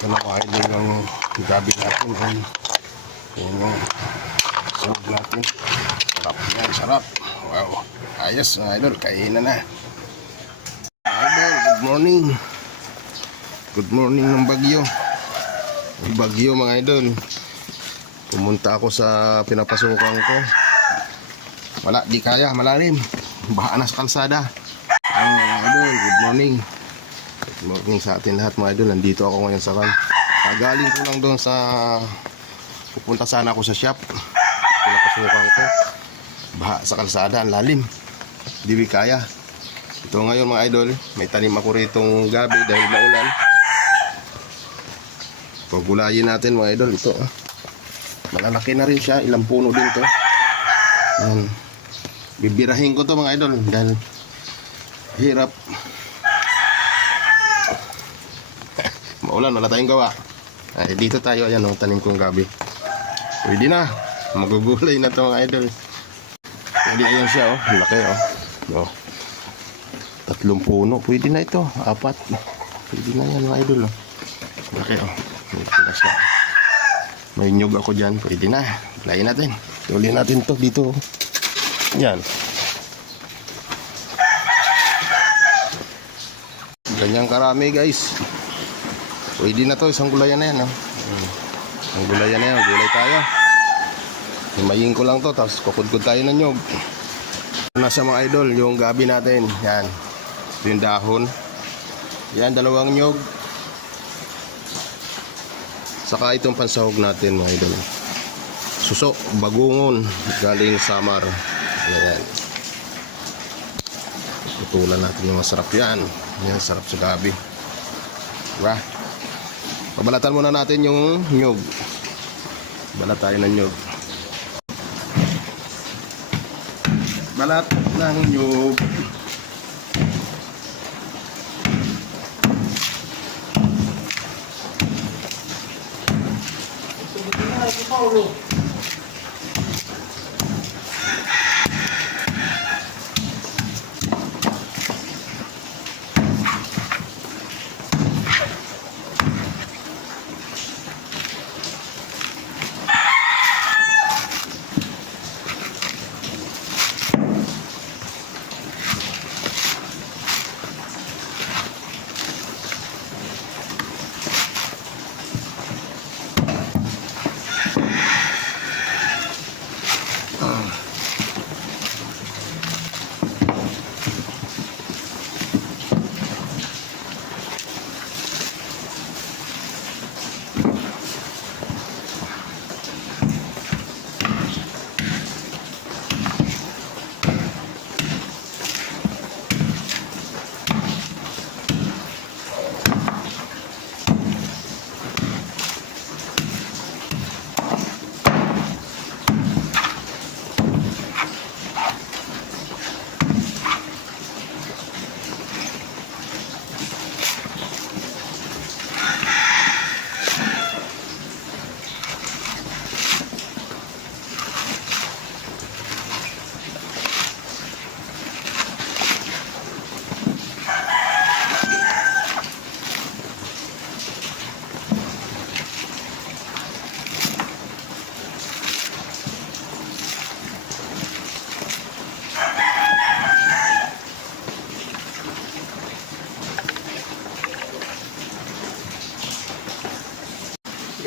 Mga idol ng gabi natin ay yun yung sahog natin. Sarap yan, sarap. Wow. Ayos mga idol, kainan na. Idol, good morning. Good morning ng Bagyo. Bagyo mga idol. Pumunta ako sa pinapasukan ko. Wala, di kaya, malalim. Baha na sa kalsada. Ayun mga idol, good morning. Morning sa atin lahat mga idol. Nandito ako ngayon sa kan. Kagaling ko lang doon sa... Pupunta sana ako sa shop. Pinapasukan ko. Baha sa kalsada, ang lalim. Di di kaya. Ito ngayon mga idol, may tanim ako ritong gabi dahil maulan. Pagulayin natin mga idol, ito. ah. Malalaki na rin siya, ilang puno din to. Yan. Bibirahin ko to mga idol dahil hirap. Maulan, wala tayong gawa. Ay, dito tayo, ayan oh, tanim kong gabi. Pwede na. Magugulay na to mga idol. Pwede ayan siya oh, laki oh. Oh. Tatlong puno, pwede na ito. Apat. Pwede na yan mga idol oh. Laki oh. Pwede na siya. May nyug ako dyan, pwede na. Layin natin. Tuloy natin to dito. oh. Yan. Ganyan karami guys. Pwede na to, isang gulayan na yan. Oh. Hmm. Isang gulayan na yan, gulay tayo. Himayin ko lang to, tapos kukudkod tayo ng nyog. Nasa mga idol, yung gabi natin. Yan. Yung dahon. Yan, dalawang nyog. Saka itong pansahog natin mga idol. Suso, bagungon, galing Samar. Ayan. Tutulan natin yung masarap yan. Yan, sarap sa gabi. Diba? Pabalatan muna natin yung nyog. Balat tayo ng nyog. Balat ng nyog.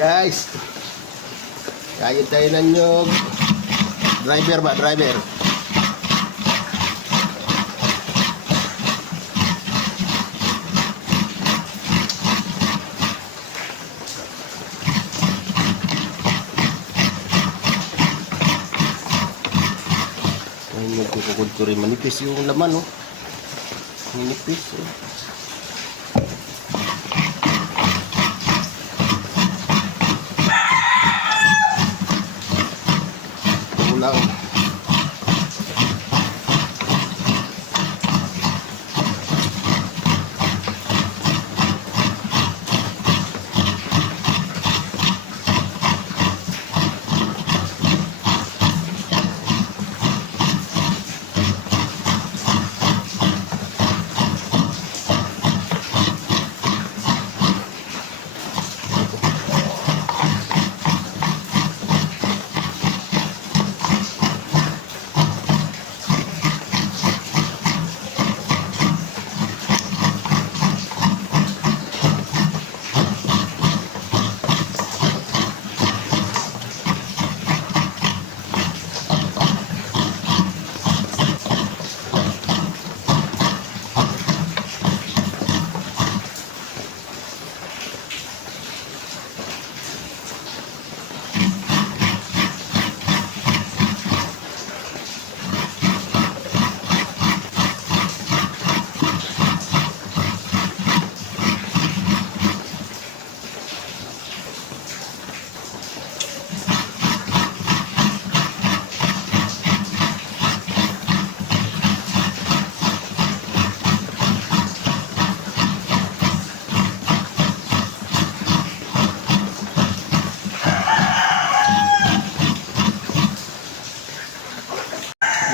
Guys, kayod tayo ng nyog. Driver ba? Driver. Ay, nagkukukod ko rin. Manipis yung laman, oh. Manipis, oh. that one.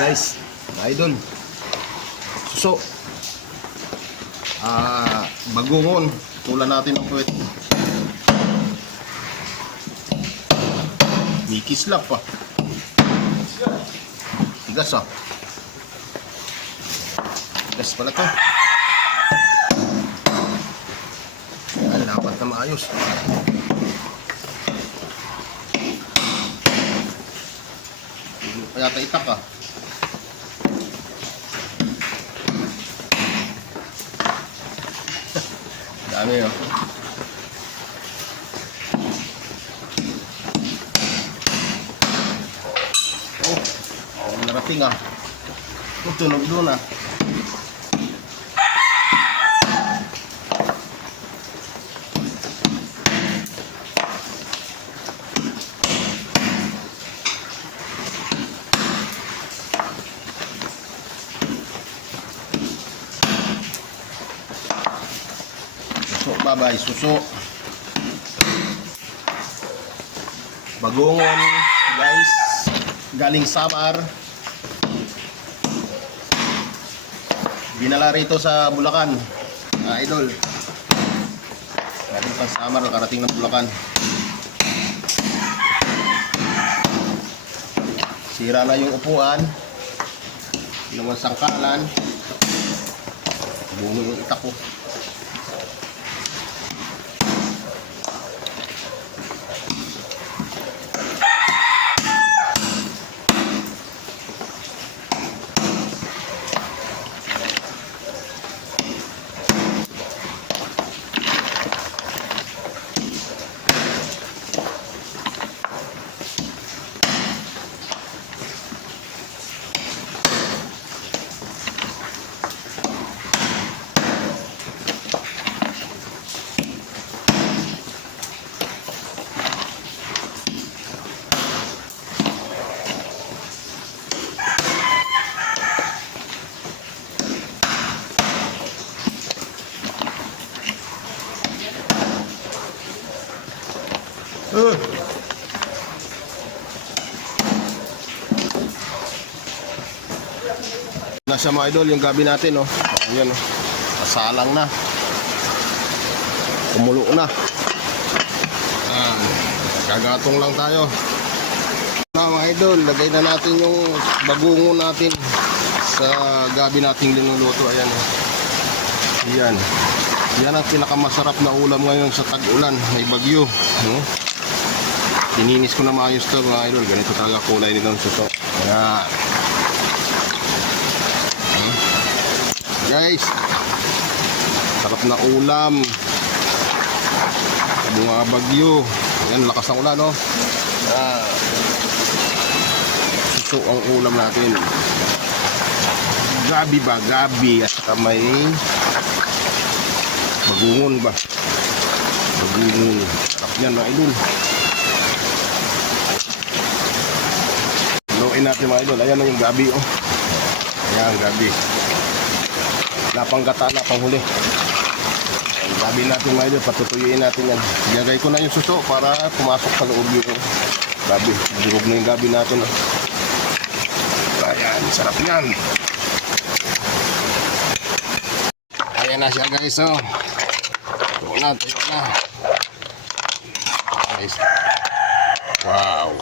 Guys, idol. Suso. Ah, bagungon. Tulan natin ng puwet. May kislap pa. Tigas ah. Tigas pala to. Ay, dapat na maayos. Pa yata itak ah. Dami oh. Oh, oh narating ah. Oh, tunog doon ah. Babay, suso. Bagongon, guys. Galing Samar. Binala rito sa Bulacan. Ah, idol. Galing pa Samar, nakarating ng Bulacan. Sira na yung upuan. Ginawan sangkalan. Bungo yung itak ko. Nasa mga idol yung gabi natin, oh. Ayan, oh. Nasalang na. Kumulo na. Ah, gagatong lang tayo. Na mga idol, lagay na natin yung bagungo natin sa gabi nating linuluto. Ayan, oh. Ayan. Yan ang pinakamasarap na ulam ngayon sa tag-ulan. May bagyo. No? Tininis ko na maayos to mga idol. Ganito talaga kulay nito ng suso. Ayan. Hmm. Guys, sarap na ulam. Bunga bagyo. Ayan, lakas ng ulan, no? Ah. Suso ang ulam natin. Gabi ba? Gabi. At saka may bagungon ba? Bagungon. Sarap yan, mga idol. Luin natin mga idol. Ayan na yung gabi oh. Ayan gabi. Napanggata na panghuli. Ang gabi natin mga idol. Patutuyuin natin yan. Ilagay ko na yung suso para pumasok sa loob yung gabi. Durog na yung gabi natin oh. Ayan. Sarap yan. Ayan na siya guys oh. Tuyo na. Tuyo na. Guys. Wow.